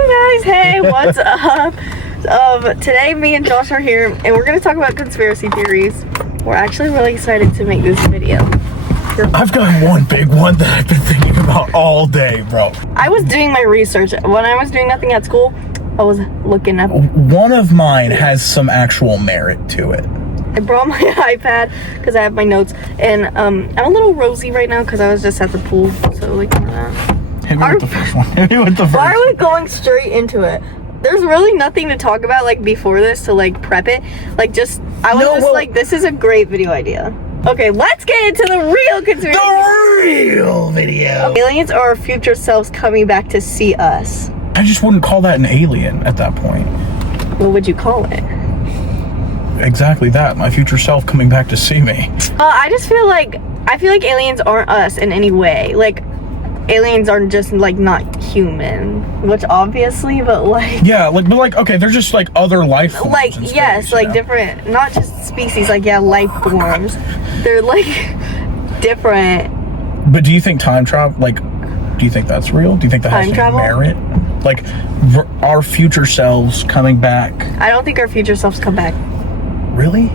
Hey guys, hey, what's up? Today me and Josh are here and we're gonna talk about conspiracy theories. We're actually really excited to make this video. I've got one big one that I've been thinking about all day, bro. I was doing my research. When I was doing nothing at school, I was looking up. One of mine has some actual merit to it. I brought my iPad because I have my notes, and I'm a little rosy right now because I was just at the pool, so like Hit me with the first one. Hit me with the first Why are we going straight into it? There's really nothing to talk about like before this to like prep it. Like like, this is a great video idea. Okay, let's get into the real conspiracy. The real video. Aliens or our future selves coming back to see us. I just wouldn't call that an alien at that point. What would you call it? Exactly that. My future self coming back to see me. I feel like aliens aren't us in any way. Like, aliens are just like not human, which obviously, but like okay, they're just like other life forms. Like yes, like different, not just species. Like life forms. They're like different. But do you think time travel? Like, do you think that's real? Do you think that has any merit? Like, our future selves coming back? I don't think our future selves come back. Really?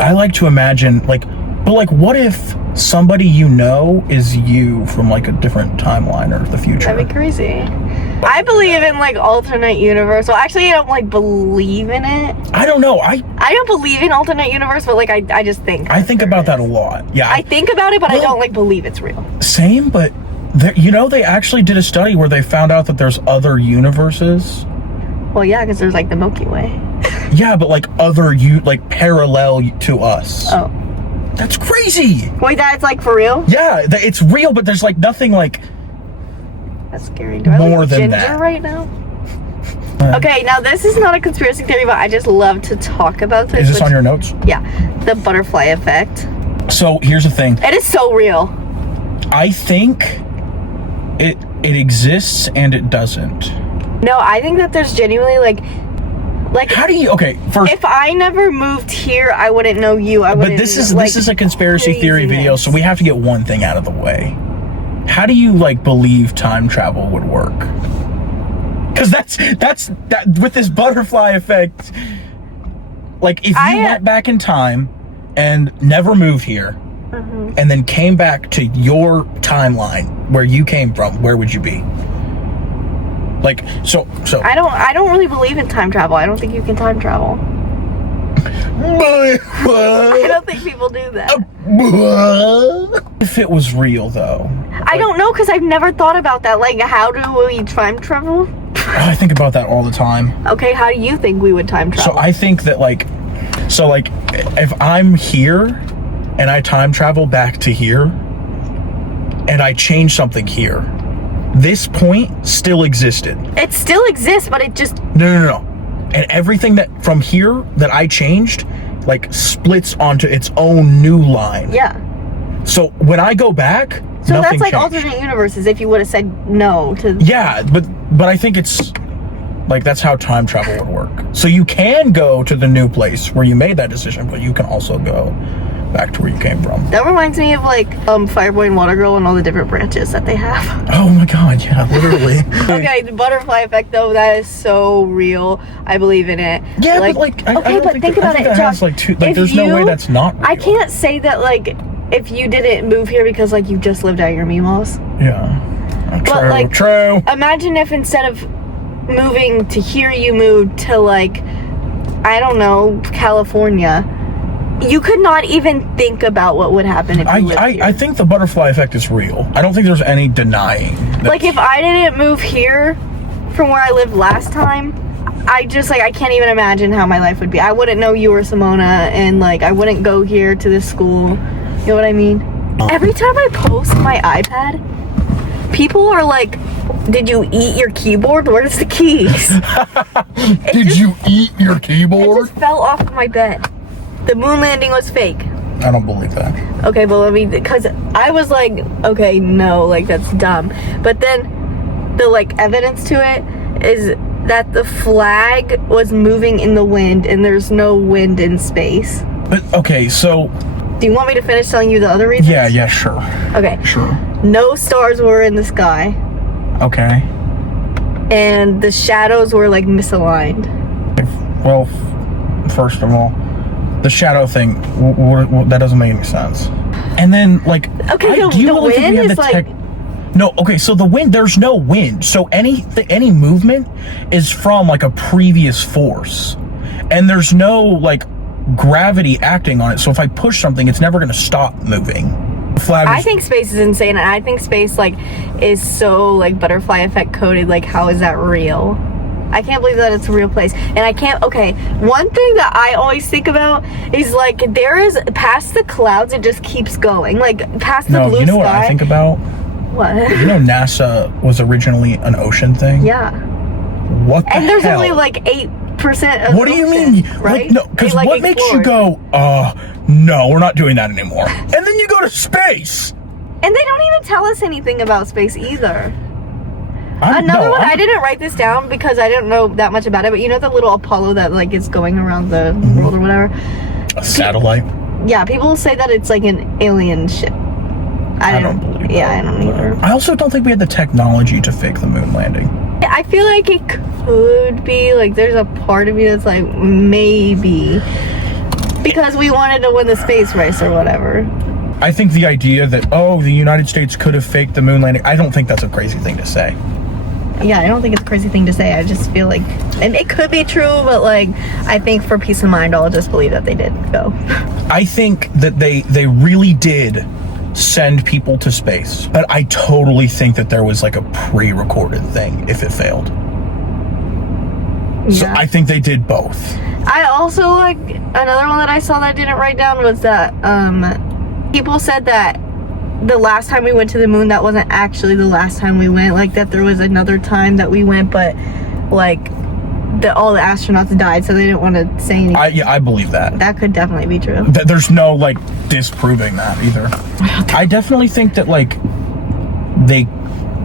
I like to imagine, like, but like, what if somebody you know is you from like a different timeline or the future? That'd be crazy. I believe in like alternate universe. Well, actually, I don't like believe in it. I don't know. I don't believe in alternate universe, but like I just think. I think about that a lot. Yeah. I think about it, but I don't like believe it's real. Same, but they actually did a study where they found out that there's other universes. Well, yeah, because there's like the Milky Way. Yeah, but like parallel to us. Oh. That's crazy. Wait, that's like for real? Yeah, it's real, but there's like nothing like. That's scary. Do I look than ginger that right now? Okay, now this is not a conspiracy theory, but I just love to talk about this. Is this on your notes? Yeah, the butterfly effect. So here's the thing. It is so real. I think it exists and it doesn't. No, I think that there's genuinely like how do you first, if I never moved here, I wouldn't know you. I wouldn't. But this is a conspiracy theory video, so we have to get one thing out of the way. How do you like believe time travel would work? Because that's with this butterfly effect. Like, if you went back in time and never moved here, and then came back to your timeline where you came from, where would you be? Like, so I don't really believe in time travel. I don't think you can time travel. I don't think people do that. If it was real, though. I don't know, because I've never thought about that. Like, how do we time travel? I think about that all the time. Okay, how do you think we would time travel? So I think that if I'm here and I time travel back to here and I change something here, this point still existed. It still exists, but it just... No. And everything that from here that I changed, like, splits onto its own new line. Yeah. So when I go back, so that's like changed. alternate universes if you would have said no to... Yeah, but I think it's... like, that's how time travel would work. So you can go to the new place where you made that decision, but you can also go back to where you came from. That reminds me of like Fireboy and Water Girl and all the different branches that they have. Oh my god, yeah, literally. Okay, the butterfly effect though, that is so real. I believe in it. Yeah, but like, think about it, Josh. There's no way that's not real. I can't say that like if you didn't move here because like you just lived out your Mimos. Yeah. But like, true. Imagine if instead of moving to here, you moved to like, I don't know, California. You could not even think about what would happen if you lived here. I think the butterfly effect is real. I don't think there's any denying. Like, if I didn't move here from where I lived last time, I can't even imagine how my life would be. I wouldn't know you were Simona, and like, I wouldn't go here to this school. You know what I mean? Every time I post my iPad, people are like, did you eat your keyboard? Where's the keys? Did you eat your keyboard? It just fell off of my bed. The moon landing was fake. I don't believe that. Okay, but because I was like, okay, no, like, that's dumb. But then the like evidence to it is that the flag was moving in the wind and there's no wind in space. But okay, so do you want me to finish telling you the other reasons? Yeah, sure. Okay. Sure. No stars were in the sky. Okay. and the shadows were like misaligned. Well, first of all, the shadow thing, that doesn't make any sense. And then, like, Okay, do you the really think wind we have is the like... No, okay, so the wind, there's no wind. So any movement is from, like, a previous force. And there's no, like, gravity acting on it. So if I push something, it's never going to stop moving. I think space is insane, and I think space, like, is so, like, butterfly effect coded. Like, how is that real? I can't believe that it's a real place. And I can't... Okay, one thing that I always think about is, like, there is... Past the clouds, it just keeps going. Like, past the blue sky... you know what I think about? What? You know NASA was originally an ocean thing? Yeah. What the hell? And there's only, like, 8% of What do you ocean, mean? right? Like, no, because like, what makes you go, no, we're not doing that anymore. And then you go to space. And they don't even tell us anything about space either. Another one, I didn't write this down because I didn't know that much about it, but you know the little Apollo that, like, is going around the world or whatever? A satellite? Yeah, people say that it's like an alien ship. I don't believe that. Yeah, I don't either. I also don't think we had the technology to fake the moon landing. I feel like it could be, like, there's a part of me that's like, maybe. Because we wanted to win the space race or whatever. I think the idea that, the United States could have faked the moon landing, I don't think that's a crazy thing to say. Yeah, I don't think it's a crazy thing to say. I just feel like, and it could be true, but, like, I think for peace of mind, I'll just believe that they did go. I think that they really did send people to space, but I totally think that there was, like, a pre-recorded thing if it failed. Yeah. So I think they did both. I also, like, another one that I saw that I didn't write down was that people said that the last time we went to the moon, that wasn't actually the last time we went. Like, that there was another time that we went, but, like, all the astronauts died, so they didn't want to say anything. I believe that. That could definitely be true. There's no, like, disproving that either. I definitely think that, like, they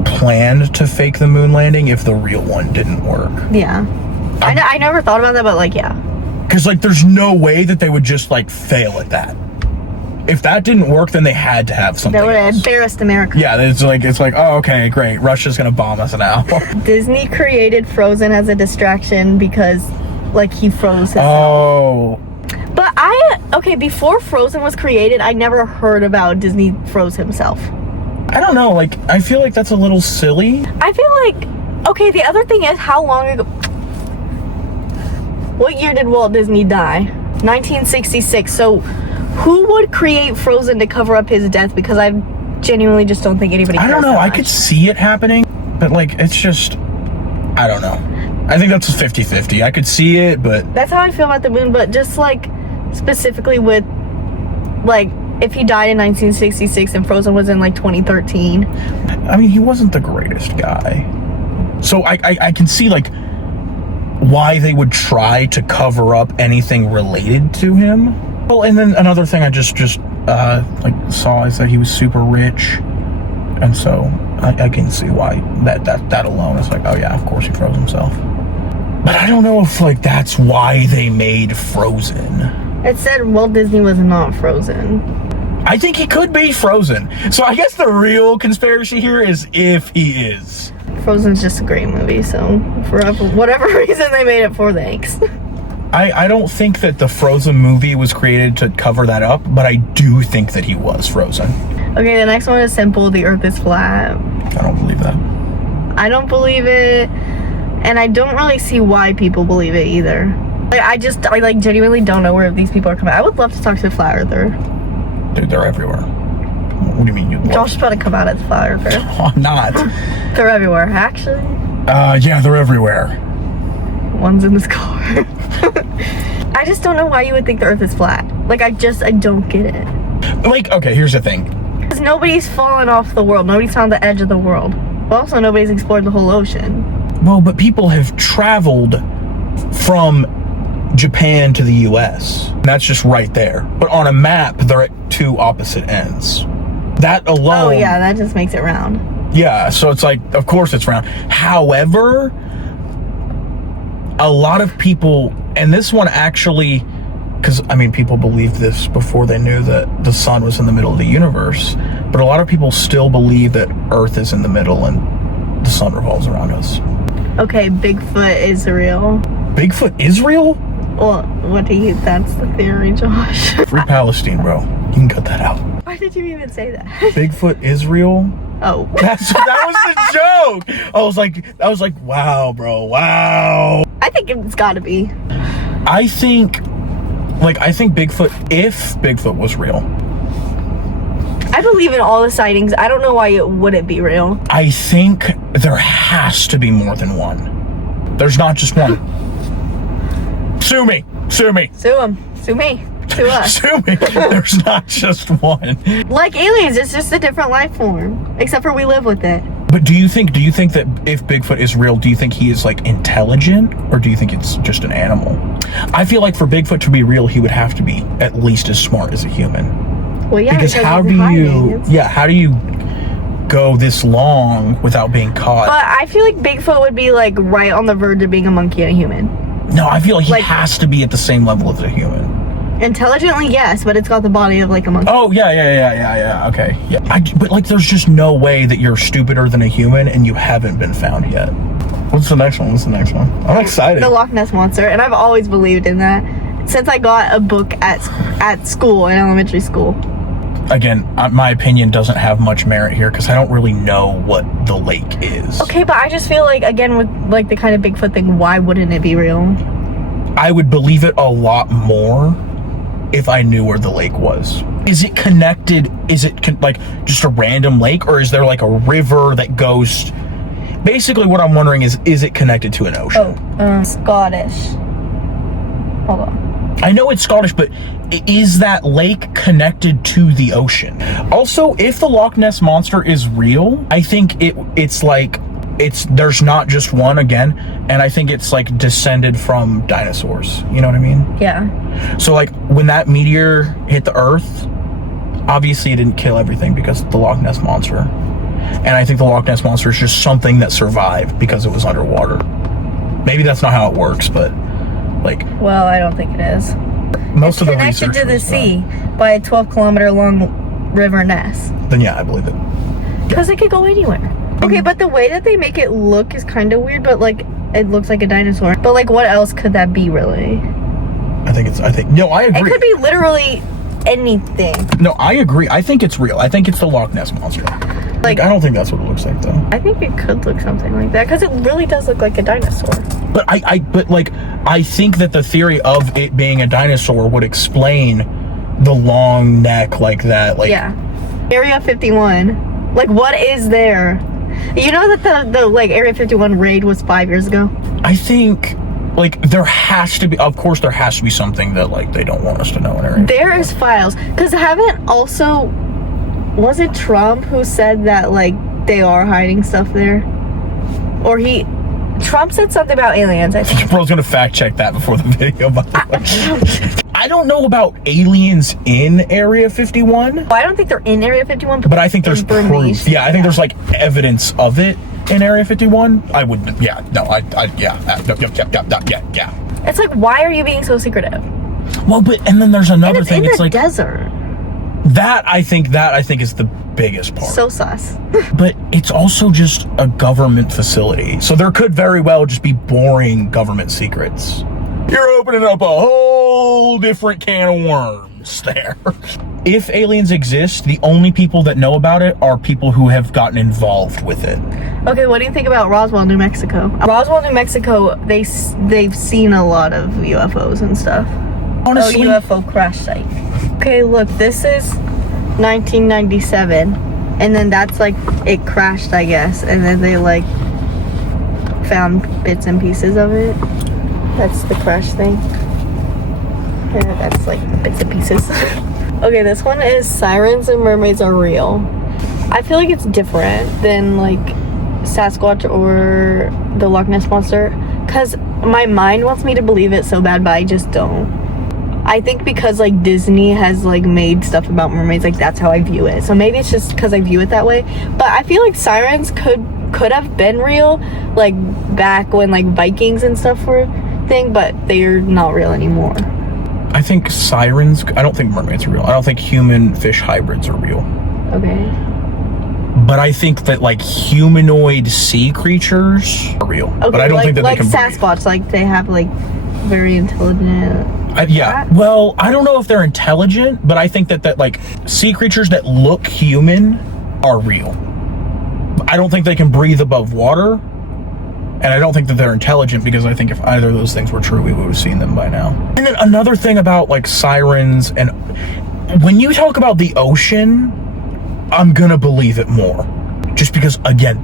planned to fake the moon landing if the real one didn't work. Yeah. I never thought about that, but, like, yeah. Because, like, there's no way that they would just, like, fail at that. If that didn't work, then they had to have something. That would have embarrassed America. Yeah, it's like, oh, okay, great. Russia's gonna bomb us now. Disney created Frozen as a distraction because, like, he froze himself. Oh. But before Frozen was created, I never heard about Disney froze himself. I don't know, like, I feel like that's a little silly. I feel like, okay, the other thing is, how long ago... What year did Walt Disney die? 1966, so... Who would create Frozen to cover up his death? Because I genuinely just don't think anybody cares. I don't know. I could see it happening, but, like, it's just... I don't know. I think that's 50-50. I could see it, but... That's how I feel about the moon, but just, like, specifically with, like, if he died in 1966 and Frozen was in, like, 2013. I mean, he wasn't the greatest guy. So I can see, like, why they would try to cover up anything related to him. Well, and then another thing I just saw is that he was super rich, and so I can see why that alone is like, oh yeah, of course he froze himself. But I don't know if, like, that's why they made Frozen. It said Walt Disney was not frozen. I think he could be frozen. So I guess the real conspiracy here is if he is. Frozen's just a great movie, so for whatever reason they made it for, thanks. I don't think that the Frozen movie was created to cover that up, but I do think that he was frozen. Okay, the next one is simple. The earth is flat. I don't believe that. I don't believe it, and I don't really see why people believe it either. Like, I genuinely don't know where these people are coming. I would love to talk to a flat earther. Dude, they're everywhere. What do you mean you'd love? Josh's about to come out as a flat earther. I'm not. They're everywhere, actually. Yeah, they're everywhere. One's in this car. I just don't know why you would think the earth is flat. Like, I don't get it. Like, okay, here's the thing. Because nobody's fallen off the world. Nobody's found the edge of the world. But also, nobody's explored the whole ocean. Well, but people have traveled from Japan to the US. That's just right there. But on a map, they're at two opposite ends. That alone... Oh, yeah, that just makes it round. Yeah, so it's like, of course it's round. However, a lot of people, and this one actually, because, I mean, people believed this before they knew that the sun was in the middle of the universe, but a lot of people still believe that Earth is in the middle and the sun revolves around us. Okay, Bigfoot is real. Bigfoot is real? Well, that's the theory, Josh. Free Palestine, bro. You can cut that out. Why did you even say that? Bigfoot is real? Oh. That was the joke. I was like, wow, bro, wow. I think it's gotta be. I think Bigfoot, if Bigfoot was real. I believe in all the sightings. I don't know why it wouldn't be real. I think there has to be more than one. There's not just one. Sue me. Sue him. Sue me. Sue us. Sue me. There's not just one. Like aliens, it's just a different life form. Except for we live with it. But do you think that if Bigfoot is real, do you think he is like intelligent, or do you think it's just an animal? I feel like for Bigfoot to be real, he would have to be at least as smart as a human. Well, yeah, because how do you go this long without being caught? But I feel like Bigfoot would be like right on the verge of being a monkey and a human. No, I feel like he has to be at the same level as a human. Intelligently, yes, but it's got the body of like a monkey. Oh, yeah, okay. Yeah. But like, there's just no way that you're stupider than a human and you haven't been found yet. What's the next one? I'm excited. The Loch Ness Monster, and I've always believed in that since I got a book at school, in elementary school. Again, my opinion doesn't have much merit here because I don't really know what the lake is. Okay, but I just feel like, again, with like the kind of Bigfoot thing, why wouldn't it be real? I would believe it a lot more if I knew where the lake was. Is it connected? Is it like just a random lake, or is there like a river that goes? Basically, what I'm wondering is it connected to an ocean? Oh, Scottish. Hold on. I know it's Scottish, but is that lake connected to the ocean? Also, if the Loch Ness Monster is real, I think there's not just one again, and I think it's like descended from dinosaurs. You know what I mean? Yeah. So like when that meteor hit the Earth, obviously it didn't kill everything because of the Loch Ness Monster. And I think the Loch Ness Monster is just something that survived because it was underwater. Maybe that's not how it works, but like... Well, I don't think it is. Most of the research... It's connected to the sea by a 12-kilometer long river Ness. Then yeah, I believe it. Because it could go anywhere. Okay, but the way that they make it look is kind of weird, but like, it looks like a dinosaur. But like, what else could that be, really? No, I agree. It could be literally anything. No, I agree. I think it's real. I think it's the Loch Ness Monster. Like, I don't think that's what it looks like, though. I think it could look something like that, because it really does look like a dinosaur. But I think that the theory of it being a dinosaur would explain the long neck like that. Like, yeah. Area 51. Like, what is there? You know that the like Area 51 raid was 5 years ago? I think like there has to be something that like they don't want us to know in Area 51. There is files. Because was it Trump who said that like they are hiding stuff there? Or Trump said something about aliens, I think. Bro's gonna fact check that before the video, by the way. I don't know about aliens in Area 51. Well, I don't think they're in Area 51, but I think there's proof. Yeah, I think there's like evidence of it in Area 51. I wouldn't. Yeah, no, yeah. It's like, why are you being so secretive? Well, and then there's another thing. It's like desert. That I think is the biggest part. So sus. But it's also just a government facility, so there could very well just be boring government secrets. You're opening up a whole different can of worms there. If aliens exist, the only people that know about it are people who have gotten involved with it. Okay, what do you think about Roswell, New Mexico? Roswell, New Mexico, they've seen a lot of UFOs and stuff. Honestly, UFO crash site. Okay, look, this is 1997, and then that's like it crashed, I guess, and then they like found bits and pieces of it. That's the crash thing. Yeah, that's like bits and pieces. Okay, this one is sirens and mermaids are real. I feel like it's different than like Sasquatch or the Loch Ness Monster, because my mind wants me to believe it so bad, but I just don't. I think because like Disney has like made stuff about mermaids, like that's how I view it. So maybe it's just because I view it that way. But I feel like sirens could have been real, like back when like Vikings and stuff were thing, but they're not real anymore. I think sirens. I don't think mermaids are real. I don't think human fish hybrids are real. Okay. But I think that like humanoid sea creatures are real. Okay, but I don't think that like they can breathe. Sasquatch, like they have like very intelligent. Yeah. Well, I don't know if they're intelligent, but I think that like sea creatures that look human are real. I don't think they can breathe above water. And I don't think that they're intelligent, because I think if either of those things were true, we would have seen them by now. And then another thing about like sirens, and when you talk about the ocean, I'm gonna believe it more. Just because, again,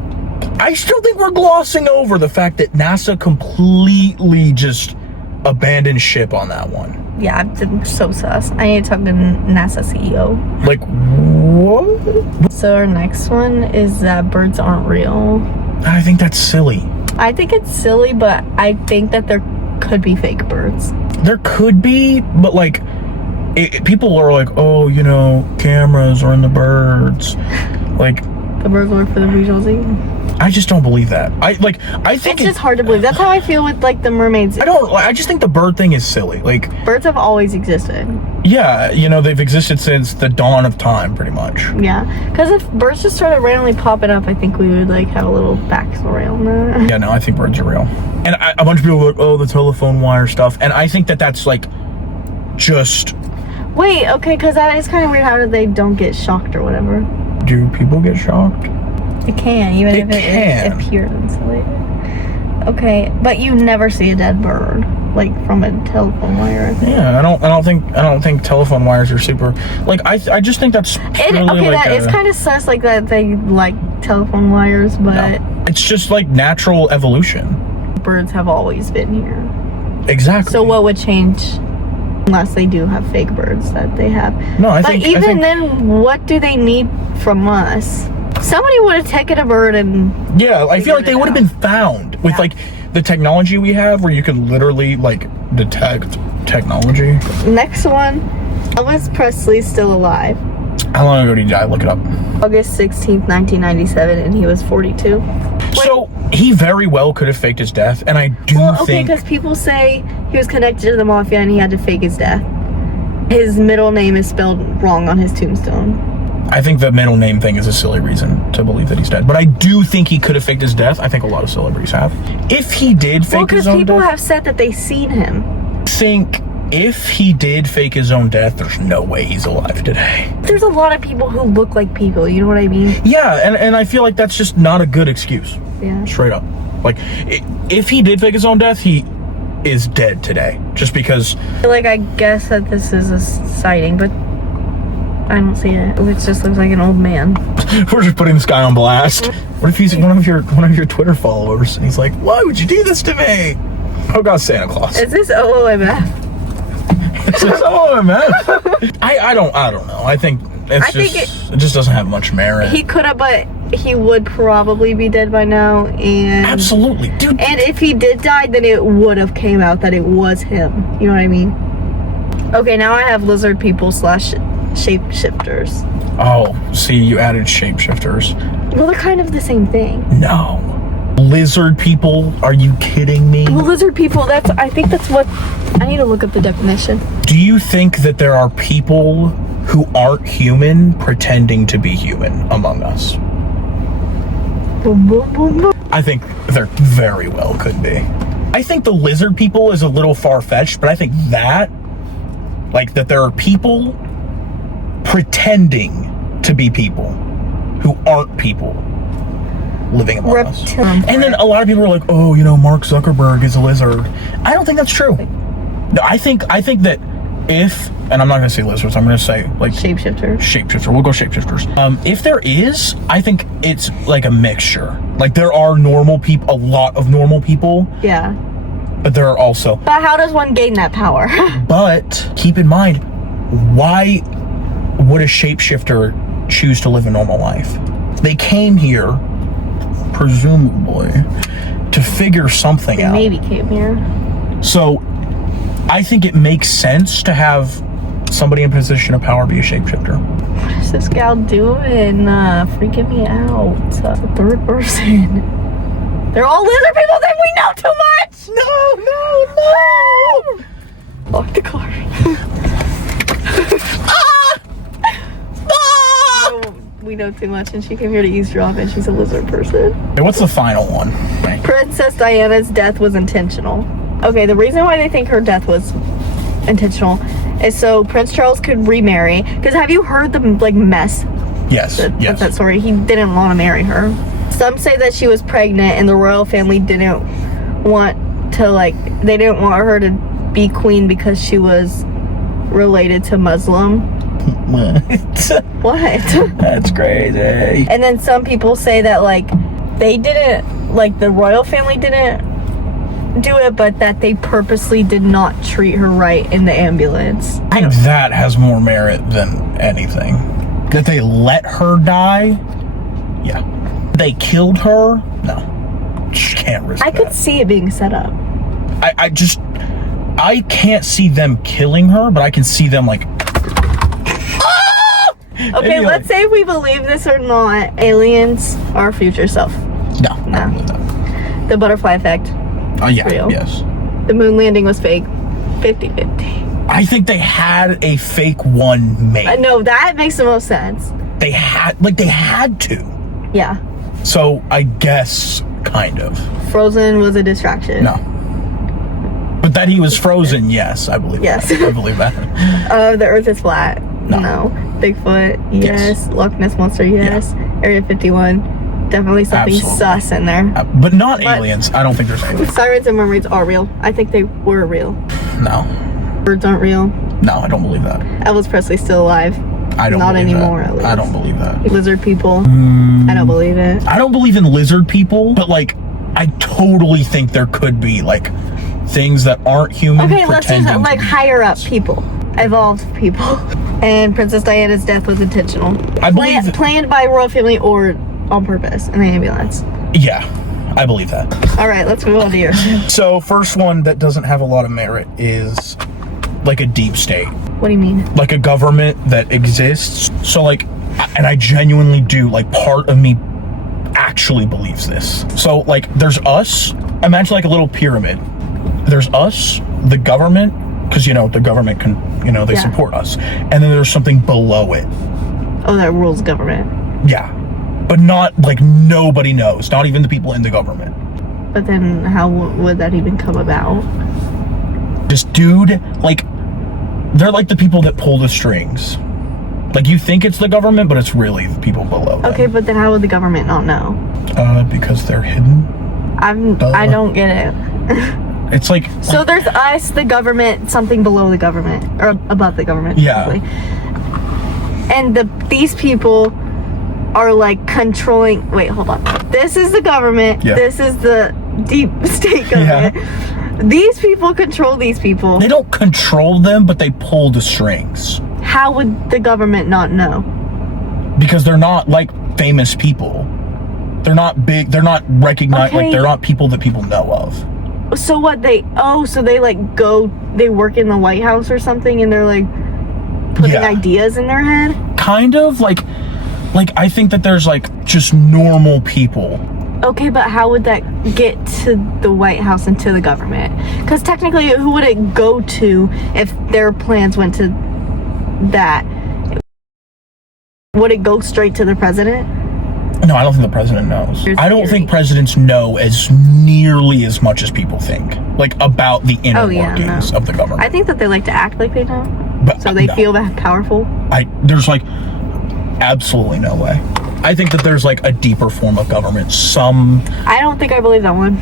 I still think we're glossing over the fact that NASA completely just abandoned ship on that one. Yeah, I'm so sus. I need to talk to NASA CEO. Like, what? So our next one is that birds aren't real. I think that's silly. I think it's silly, but I think that there could be fake birds. There could be, but like, people are like, oh, you know, cameras are in the birds. Like, The birds were for the visuals. I just don't believe that. I think It's just hard to believe. That's how I feel with like the mermaids. I just think the bird thing is silly. Like, Birds have always existed. yeah, you know, they've existed since the dawn of time, pretty much. Yeah, because if birds just started randomly popping up, I think we would like have a little backstory on that. Yeah, no, I think birds are real. And a bunch of people are like, oh, the telephone wire stuff. And I think that that's like just... Wait, okay, because that is kind of weird. How do they don't get shocked or whatever? Do people get shocked? It can, even It if it appears insulated. Okay, but you never see a dead bird, like from a telephone wire. I think. Yeah, I don't think telephone wires are super. Like, I just think that's purely Okay, like that is kind of sus, like that they like telephone wires, but no, it's just like natural evolution. birds have always been here. Exactly. So what would change? Unless they do have fake birds that they have. No, I but think. even then, what do they need from us? Somebody would have taken a bird and... Yeah, I feel like they would have been found with like the technology we have, where you can literally like detect technology. Next one, Elvis Presley's still alive. How long ago did he die? Look it up. August 16th, 1997, and he was 42. So he very well could have faked his death, and I do Okay, think... because people say he was connected to the mafia and he had to fake his death. His middle name is spelled wrong on his tombstone. I think the middle name thing is a silly reason to believe that he's dead. But I do think he could have faked his death. I think a lot of celebrities have. If he did fake his own death... Well, because people have said that they've seen him. I think if he did fake his own death, there's no way he's alive today. There's a lot of people who look like people, you know what I mean? Yeah, and I feel like that's just not a good excuse. Yeah. Straight up. Like, if he did fake his own death, he is dead today. Just because... Like, I guess that this is a sighting, but I don't see it. It just looks like an old man. We're just putting this guy on blast. What if he's one of your Twitter followers and he's like, why would you do this to me? Oh God, Santa Claus. Is this OOMF? It's just, oh man. I don't know. I think it just doesn't have much merit. He could have, but he would probably be dead by now, and absolutely, dude. And if he did die, then it would have came out that it was him. You know what I mean? Okay, now I have lizard people / shapeshifters. Oh, see, you added shapeshifters. Well, they're kind of the same thing. No. Lizard people? Are you kidding me? Well, lizard people, I think that's what... I need to look up the definition. Do you think that there are people who aren't human pretending to be human among us? Boom, boom, boom, boom. I think there very well could be. I think the lizard people is a little far-fetched, but I think that there are people pretending to be people who aren't people living among us. And then a lot of people are like, oh, you know, Mark Zuckerberg is a lizard. I don't think that's true. No, I think that if, and I'm not going to say lizards, I'm going to say like shapeshifter. We'll go shapeshifters. If there is, I think it's like a mixture. Like there are normal people, a lot of normal people. Yeah. But there are also. But how does one gain that power? But keep in mind, why would a shapeshifter choose to live a normal life? They came here, presumably, to figure something out. They maybe came here. So, I think it makes sense to have somebody in a position of power be a shapeshifter. What is this gal doing? Freaking me out. The third person. They're all lizard people, then we know too much! No! Lock the car. Ah! We know too much, and she came here to eavesdrop, and she's a lizard person. Hey, what's the final one? Princess Diana's death was intentional. Okay, the reason why they think her death was intentional is so Prince Charles could remarry. Because have you heard the mess? Yes. Yes. That story. He didn't want to marry her. Some say that she was pregnant, and the royal family didn't want to they didn't want her to be queen because she was related to Muslim. What? What? That's crazy. And then some people say that they didn't, the royal family didn't do it, but that they purposely did not treat her right in the ambulance. I think that has more merit than anything. That they let her die? Yeah. They killed her? No. Just can't risk I could see it being set up. I can't see them killing her, but I can see them Okay, let's say if we believe this or not, aliens are our future self. No. I don't believe that. The butterfly effect. Oh, yeah. Real. Yes. The moon landing was fake. 50-50. I think they had a fake one made. No, that makes the most sense. They had to. Yeah. So I guess kind of. Frozen was a distraction. No. But that he was frozen, yes, I believe. Yes. That. I believe that. The Earth is flat. No. Bigfoot, yes. Loch Ness Monster, yes. Yeah. Area 51, definitely something sus in there. But not aliens. I don't think there's aliens. Sirens and mermaids are real. I think they were real. No. Birds aren't real. No, I don't believe that. Elvis Presley's still alive. I don't Not believe anymore, that. at least. I don't believe that. Lizard people. I don't believe it. I don't believe in lizard people, but I totally think there could be things that aren't human. Okay, let's just higher up people. Evolved people. And Princess Diana's death was intentional. I believe planned by royal family or on purpose in the ambulance. Yeah, I believe that. All right, let's move on to yours. So, first one that doesn't have a lot of merit is a deep state. What do you mean? A government that exists. So and I genuinely do, part of me actually believes this. So there's us. Imagine a little pyramid. There's us, the government, because the government can, they support us. And then there's something below it. Oh, that rules government. Yeah. But not nobody knows, not even the people in the government. But then how would that even come about? This dude, they're the people that pull the strings. You think it's the government, but it's really the people below them. Okay, but then how would the government not know? Because they're hidden. I don't get it. It's so there's us, the government, something below the government, or above the government. Yeah. Basically. And these people are controlling. Wait, hold on. This is the government. Yeah. This is the deep state government. Yeah. These people control these people. They don't control them, but they pull the strings. How would the government not know? Because they're not famous people. They're not big. They're not recognized. Okay. They're not people that people know of. So what they they work in the White House or something, and they're putting ideas in their head? Kind of I think that there's just normal people. Okay, but how would that get to the White House and to the government? Because technically, who would it go to if their plans went to that? Would it go straight to the president? No, I don't think the president knows. I don't think presidents know as nearly as much as people think, about the inner workings of the government. I think that they like to act like they know, but so they feel powerful. There's absolutely no way. I think that there's a deeper form of government. I don't think I believe that one.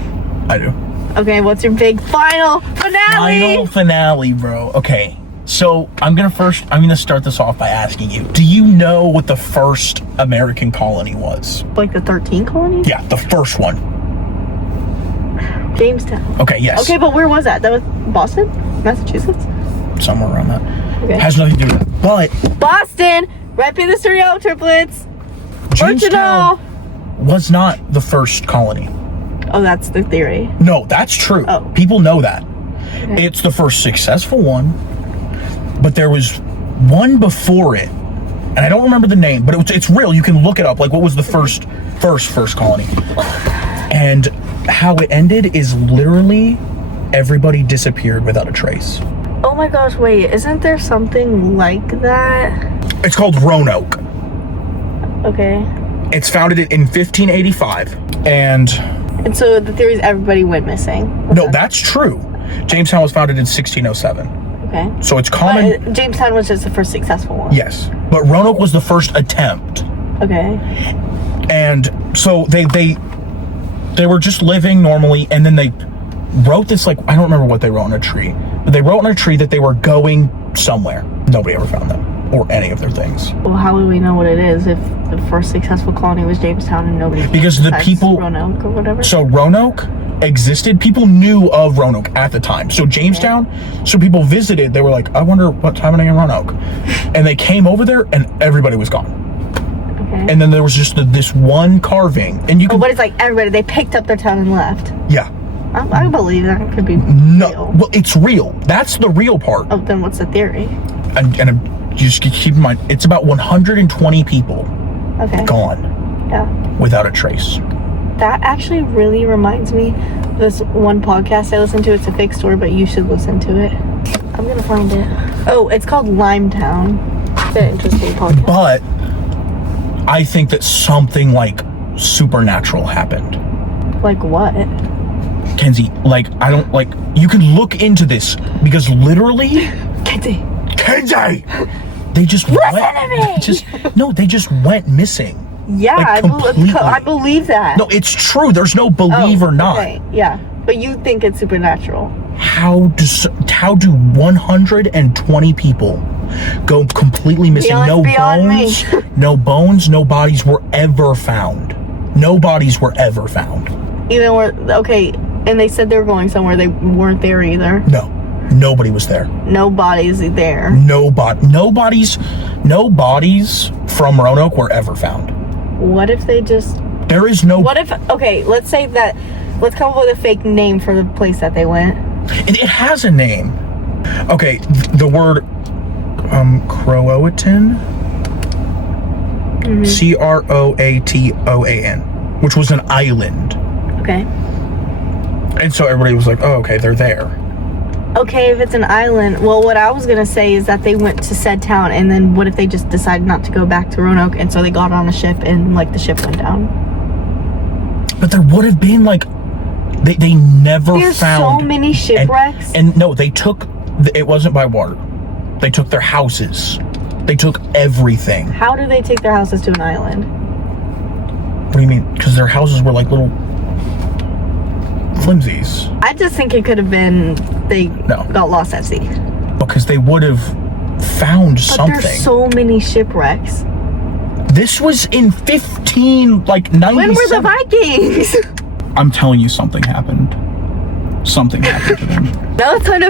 I do. Okay, what's your big final finale? Final finale, bro. Okay. So I'm gonna start this off by asking you, do you know what the first American colony was? The 13 colonies? Yeah, the first one. Jamestown. Okay, yes. Okay, but where was that? That was Boston? Massachusetts? Somewhere around that. Okay. Has nothing to do with that. But Boston! Repping the Studio triplets! Jamestown was not the first colony. Oh, that's the theory. No, that's true. Oh. People know that. Okay. It's the first successful one. But there was one before it, and I don't remember the name, but it's real. You can look it up. What was the first colony? And how it ended is literally everybody disappeared without a trace. Oh my gosh, wait, isn't there something like that? It's called Roanoke. Okay. It's founded in 1585, and so the theory is everybody went missing. Okay. No, that's true. Jamestown was founded in 1607. Okay. So it's common. But Jamestown was just the first successful one. Yes, but Roanoke was the first attempt. Okay. And so they were just living normally, and then they wrote this, like, I don't remember what they wrote on a tree, but they wrote on a tree that they were going somewhere. Nobody ever found them or any of their things. Well, how would we know what it is if the first successful colony was Jamestown and nobody? Because the people, Roanoke or whatever. So Roanoke existed. People knew of Roanoke at the time. So Jamestown. Okay. So people visited. They were like, I wonder what's happening in Roanoke, and they came over there, and everybody was gone. Okay. And then there was just this one carving, and you could. Oh, but it's like everybody. They picked up their town and left. Yeah. I believe that could be no real. Well, it's real. That's the real part. Oh, then what's the theory? And you just keep in mind, it's about 120 people. Okay. Gone. Yeah. Without a trace. That actually really reminds me of this one podcast I listened to. It's a fake story, but you should listen to it. I'm gonna find it. Oh, it's called Limetown. It's an interesting podcast. But I think that something like supernatural happened. Like what? Kenzie, like, I don't, like, you can look into this, because literally Kenzie, they just listen to me. They just went missing. Yeah, like, I believe that. No, it's true. There's no believe or not. Okay, yeah, but you think it's supernatural. How do 120 people go completely missing? No bones, no bones, no bodies were ever found. No bodies were ever found. Even where, okay, and they said they were going somewhere. They weren't there either. No, nobody was there. No bodies there. No bodies from Roanoke were ever found. What if they just... There is no... What if... Okay, let's say that... Let's come up with a fake name for the place that they went. It has a name. Okay, the word... Croatan? Mm-hmm. Croatoan. Which was an island. Okay. And so everybody was like, oh, okay, they're there. Okay, if it's an island, well, what I was going to say is that they went to said town, and then what if they just decided not to go back to Roanoke, and so they got on a ship, and, like, the ship went down? But there would have been, like, they never There's found... so many shipwrecks. And no, they took... It wasn't by water. They took their houses. They took everything. How do they take their houses to an island? What do you mean? Because their houses were, like, little... flimsies. I just think it could have been they got lost at sea. Because they would have found something. But there's so many shipwrecks. This was in 97. When were the Vikings? I'm telling you, something happened. Something happened to them. Now it's time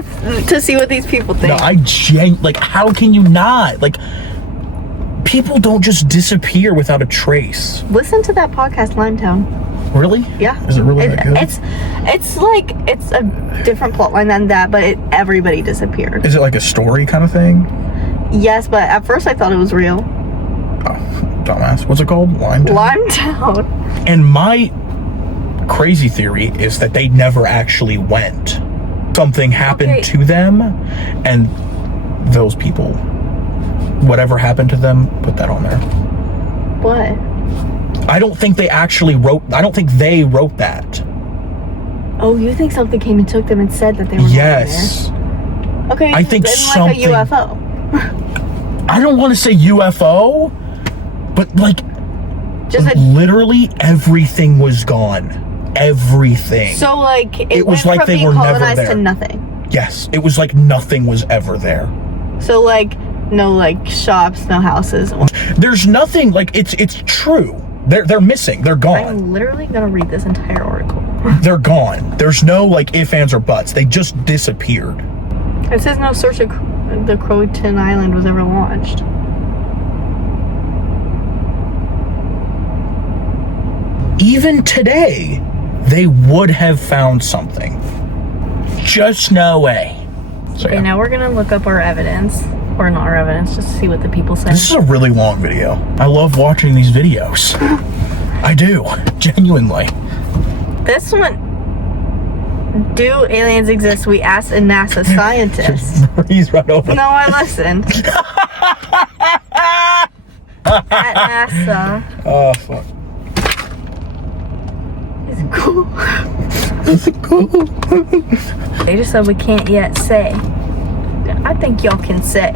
to see what these people think. No, like, how can you not? Like, people don't just disappear without a trace. Listen to that podcast, Limetown. Really? Yeah. Is it really that good? It's like, it's a different plot line than that, but everybody disappeared. Is it like a story kind of thing? Yes, but at first I thought it was real. Oh, dumbass. What's it called? Limetown? Limetown. And my crazy theory is that they never actually went. Something happened to them, and those people, whatever happened to them, put that on there. What? I don't think they actually wrote... I don't think they wrote that. Oh, you think something came and took them and said that they were Yes. there? Okay, I think something... like a UFO. I don't want to say UFO, but, like, just literally everything was gone. Everything. So, like, it was went like from they were never colonized there. to nothing. Yes, it was like nothing was ever there. So, like, no, like, shops, no houses. There's nothing, like, it's true. They're missing. They're gone. I'm literally gonna read this entire article. They're gone. There's no, like, ifs, ands, or buts. They just disappeared. It says no search of the Croatan Island was ever launched. Even today, they would have found something. Just no way. So, okay, now we're gonna look up our evidence. Or not our evidence, just to see what the people say. This is a really long video. I love watching these videos. I do. Genuinely. This one... Do aliens exist? We asked a NASA scientist. He's right over. No, I listened. at NASA. Oh, fuck. Is it cool? Is it cool? They just said we can't yet say. I think y'all can say.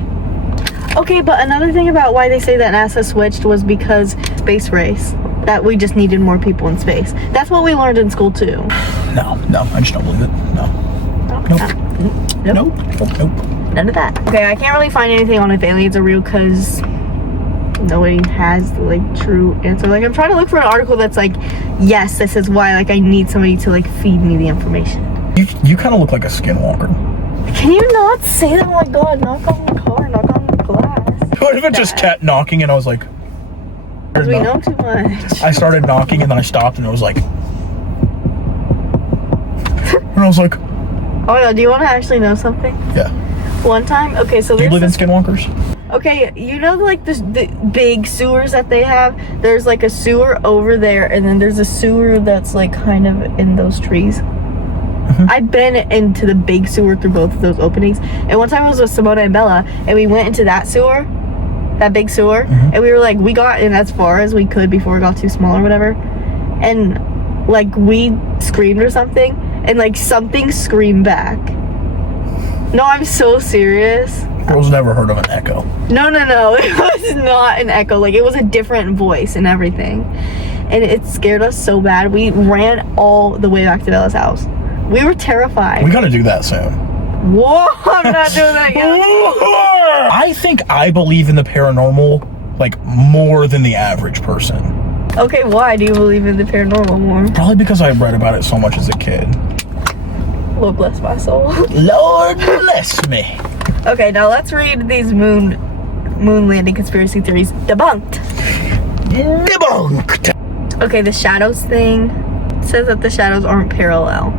Okay, but another thing about why they say that NASA switched was because space race. That we just needed more people in space. That's what we learned in school too. No, I just don't believe it. No. Nope. None of that. Okay, I can't really find anything on if aliens are real because nobody has the like true answer. Like I'm trying to look for an article that's like, yes, this is why. Like I need somebody to like feed me the information. You kind of look like a skinwalker. Can you not say that? Oh my god, knock on the car, knock on the glass. What if it just kept knocking and I was like... Because we know too much. I started knocking and then I stopped and it was like... And I was like... Oh no, do you want to actually know something? Yeah. One time, okay, so Do you live in Skinwalkers? Okay, you know like the big sewers that they have? There's like a sewer over there and then there's a sewer that's like kind of in those trees. I've been into the big sewer through both of those openings. And one time I was with Simona and Bella and we went into that sewer, that big sewer, and we were like, we got in as far as we could before it got too small or whatever. And like we screamed or something and like something screamed back. No, I'm so serious. I was never heard of an echo. No. It was not an echo. Like it was a different voice and everything. And it scared us so bad. We ran all the way back to Bella's house. We were terrified. We gotta do that soon. Whoa, I'm not doing that yet. I think I believe in the paranormal, like, more than the average person. Okay, why do you believe in the paranormal more? Probably because I read about it so much as a kid. Lord bless my soul. Lord bless me. Okay, now let's read these moon landing conspiracy theories. Debunked. Okay, the shadows thing says that the shadows aren't parallel.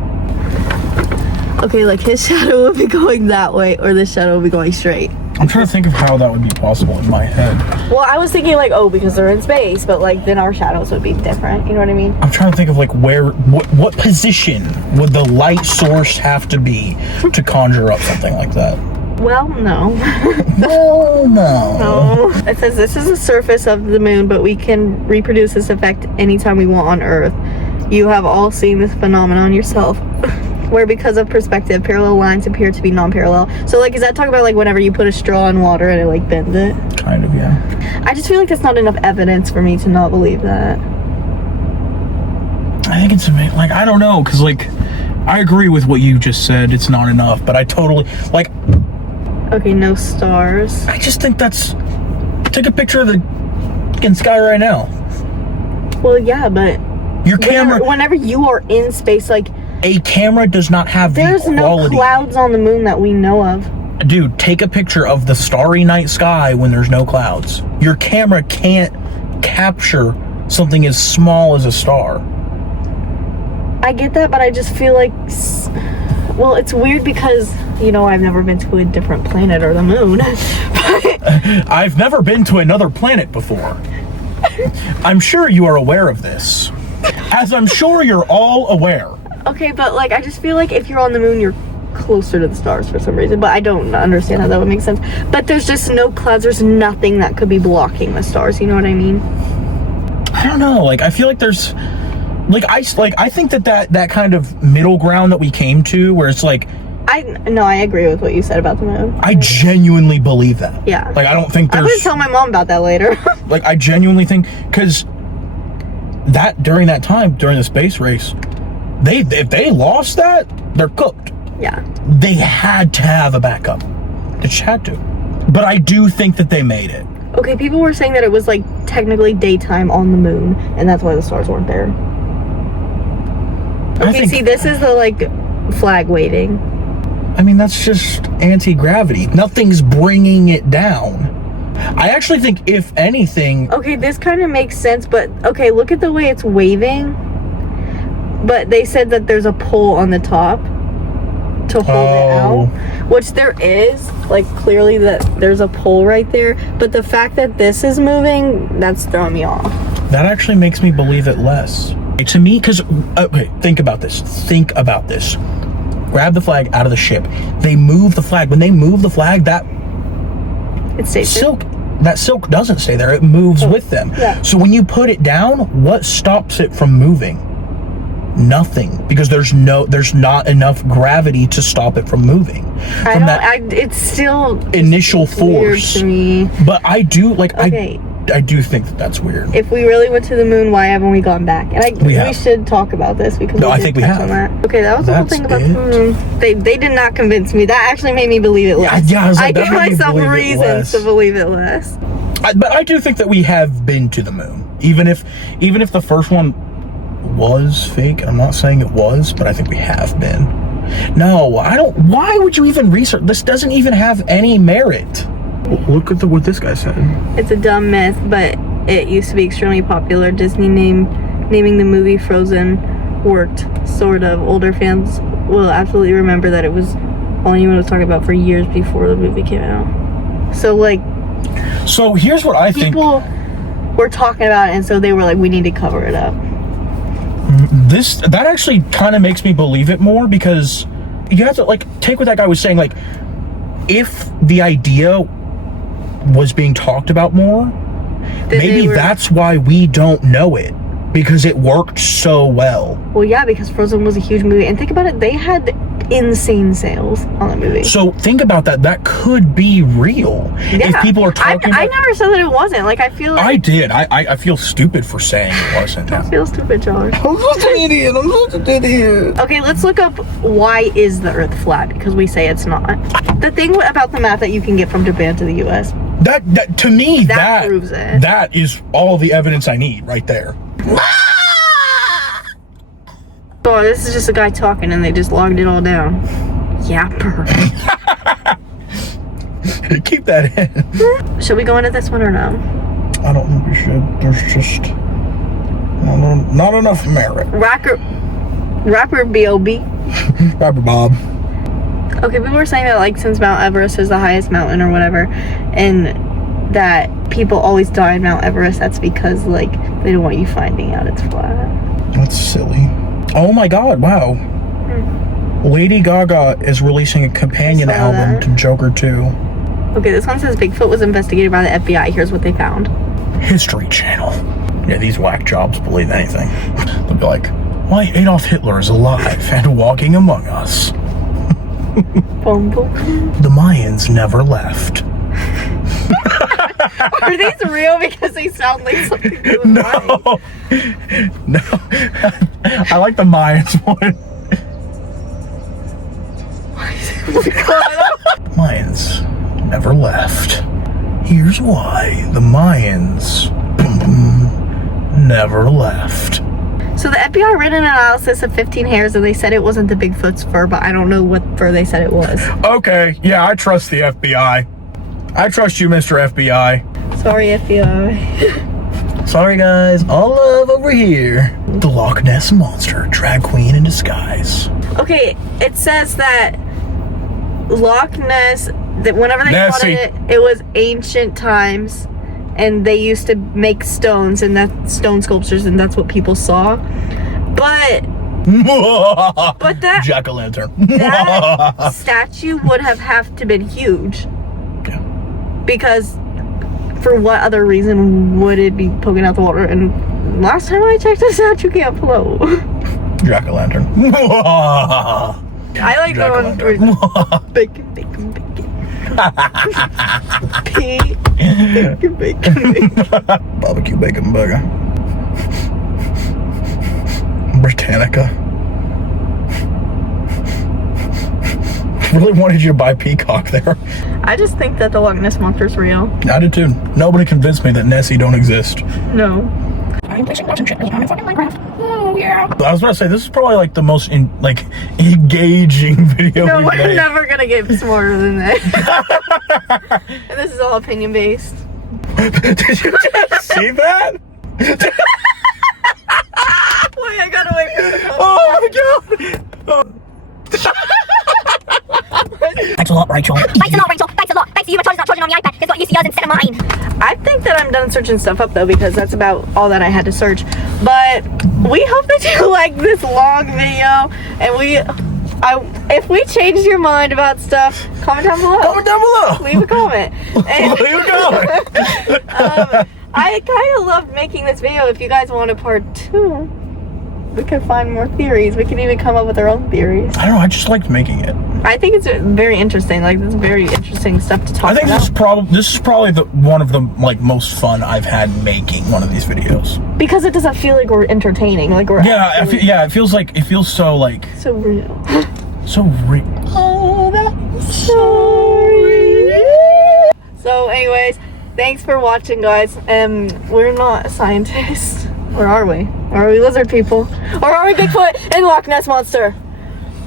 Okay, like his shadow would be going that way or this shadow would be going straight. I'm trying to think of how that would be possible in my head. Well, I was thinking like, oh, because they're in space, but like then our shadows would be different. You know what I mean? I'm trying to think of like what position would the light source have to be to conjure up something like that? Well, no. Well, no. No. It says this is the surface of the moon, but we can reproduce this effect anytime we want on Earth. You have all seen this phenomenon yourself. Where because of perspective, parallel lines appear to be non-parallel. So like, is that talking about like whenever you put a straw in water and it like bends it? Kind of, yeah. I just feel like that's not enough evidence for me to not believe that. I think it's amazing. Like, I don't know, because like, I agree with what you just said. It's not enough, but I totally, like... Okay, no stars. I just think that's... Take a picture of the fucking sky right now. Well, yeah, but... Your camera... Whenever you are in space, like... A camera does not have the quality. There's no clouds on the moon that we know of. Dude, take a picture of the starry night sky when there's no clouds. Your camera can't capture something as small as a star. I get that, but I just feel like... Well, it's weird because, you know, I've never been to a different planet or the moon. I've never been to another planet before. I'm sure you are aware of this. As I'm sure you're all aware. Okay, but like, I just feel like if you're on the moon, you're closer to the stars for some reason, but I don't understand how that would make sense. But there's just no clouds, there's nothing that could be blocking the stars, you know what I mean? I don't know, like, I feel like there's, I think that kind of middle ground that we came to, where it's like, I agree with what you said about the moon. I genuinely believe that. Yeah. Like, I don't think there's... I'm gonna tell my mom about that later. Like, I genuinely think, because during that time, during the space race, if they lost that, they're cooked. Yeah. They had to have a backup. They just had to. But I do think that they made it. Okay, people were saying that it was like technically daytime on the moon, and that's why the stars weren't there. Okay, see, this is the like flag waving. I mean, that's just anti-gravity. Nothing's bringing it down. I actually think, if anything... Okay, this kind of makes sense, but okay, look at the way it's waving. But they said that there's a pole on the top to hold it out, which there is, like, clearly that there's a pole right there, but the fact that this is moving, that's throwing me off. That actually makes me believe it less. To me, because, okay, think about this. Grab the flag out of the ship. They move the flag. When they move the flag, that... It's safer. Silk... that silk doesn't stay there. It moves with them. Yeah. So when you put it down, what stops it from moving? Nothing, because there's not enough gravity to stop it from moving. It's still initial weird force. to me. But I do like Okay. I do think that that's weird. If we really went to the moon, why haven't we gone back? And we should talk about this because I think we have. on that. Okay, that was the whole thing about the moon. They did not convince me. That actually made me believe it less. Yeah, I gave myself reasons to believe it less. But I do think that we have been to the moon, even if the first one was fake. I'm not saying it was, but I think we have been. No, I don't. Why would you even research? This doesn't even have any merit. Look at what this guy said. It's a dumb myth, but it used to be extremely popular. Disney naming the movie Frozen worked, sort of. Older fans will absolutely remember that it was all anyone was talking about for years before the movie came out. So here's what I think. People were talking about it, and so they were like, we need to cover it up. That actually kind of makes me believe it more, because you have to like take what that guy was saying. Like, if the idea was being talked about more, maybe that's why we don't know it, because it worked so well. Well, yeah, because Frozen was a huge movie, and think about it, they had insane sales on the movie. So think about that. That could be real. Yeah. If people are talking I never said that it wasn't. Like, I feel like... I did. I feel stupid for saying it wasn't. Don't feel stupid, Josh. I'm such an idiot. I'm such an idiot. Okay, let's look up why is the Earth flat, because we say it's not. The thing about the map that you can get from Japan to the U.S. That to me, that proves it. That is all the evidence I need right there. Oh, this is just a guy talking and they just logged it all down. Yapper. Keep that in. Should we go into this one or no? I don't think we should. There's just not enough merit. Rapper B.O.B. Rapper Bob. Okay, people were saying that, like, since Mount Everest is the highest mountain or whatever, and that people always die in Mount Everest, that's because, like, they don't want you finding out it's flat. That's silly. Oh my god, wow. Lady Gaga is releasing a companion album to Joker 2. Okay, this one says Bigfoot was investigated by the FBI. Here's what they found. History Channel. Yeah, these whack jobs believe anything. They'll be like, why Adolf Hitler is alive and walking among us. Bumble. The Mayans never left. Are these real? Because they sound like something to the Mayans. No. I like the Mayans one. Mayans never left. Here's why the Mayans never left. So the FBI ran an analysis of 15 hairs and they said it wasn't the Bigfoot's fur, but I don't know what fur they said it was. Okay, yeah, I trust the FBI. I trust you, Mr. FBI. Sorry, FBI. Sorry, guys. All love over here. The Loch Ness Monster, drag queen in disguise. Okay, it says that Loch Ness, that whenever they thought it, it was ancient times, and they used to make stones, and that stone sculptures, and that's what people saw. But that jack-o'-lantern. That statue would have to been huge. Yeah. Because for what other reason would it be poking out the water? And last time I checked, the statue can't float. Jack-o'-lantern. I like going for bacon. Bacon. Barbecue bacon burger. Britannica. I really wanted you to buy Peacock there. I just think that the Loch Ness Monster's real. I did too. Nobody convinced me that Nessie don't exist. No. I'm placing lots of shit on fucking Minecraft. Oh, yeah. I was about to say, this is probably like the most engaging video No, we've we're made. never gonna get smarter than that. And this is all opinion based. Did you just see that? Wait, I gotta wait for the Oh my god! Thanks a lot, Rachel. Thanks a lot, Rachel. Thanks a lot. Thanks to you for not charging on the iPad. It's what you see us instead of mine. I think that I'm done searching stuff up though, because that's about all that I had to search. But we hope that you like this long video, and If we changed your mind about stuff, comment down below. Comment down below. Leave a comment. And, Leave a comment. I kind of loved making this video. If you guys want a part 2, we could find more theories. We could even come up with our own theories. I don't know. I just liked making it. I think it's very interesting. Like, this is very interesting stuff to talk about. I think this is probably one of the like most fun I've had making one of these videos. Because it doesn't feel like we're entertaining. Like we're it feels so like so real. so real. Oh, that's so real. So, anyways, thanks for watching, guys. We're not scientists. Or are we? Or are we lizard people? Or are we Bigfoot and Loch Ness Monster?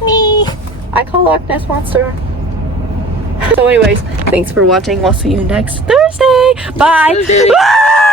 Me. I call Loch Ness Monster. So anyways, thanks for watching. We'll see you next Thursday. Bye.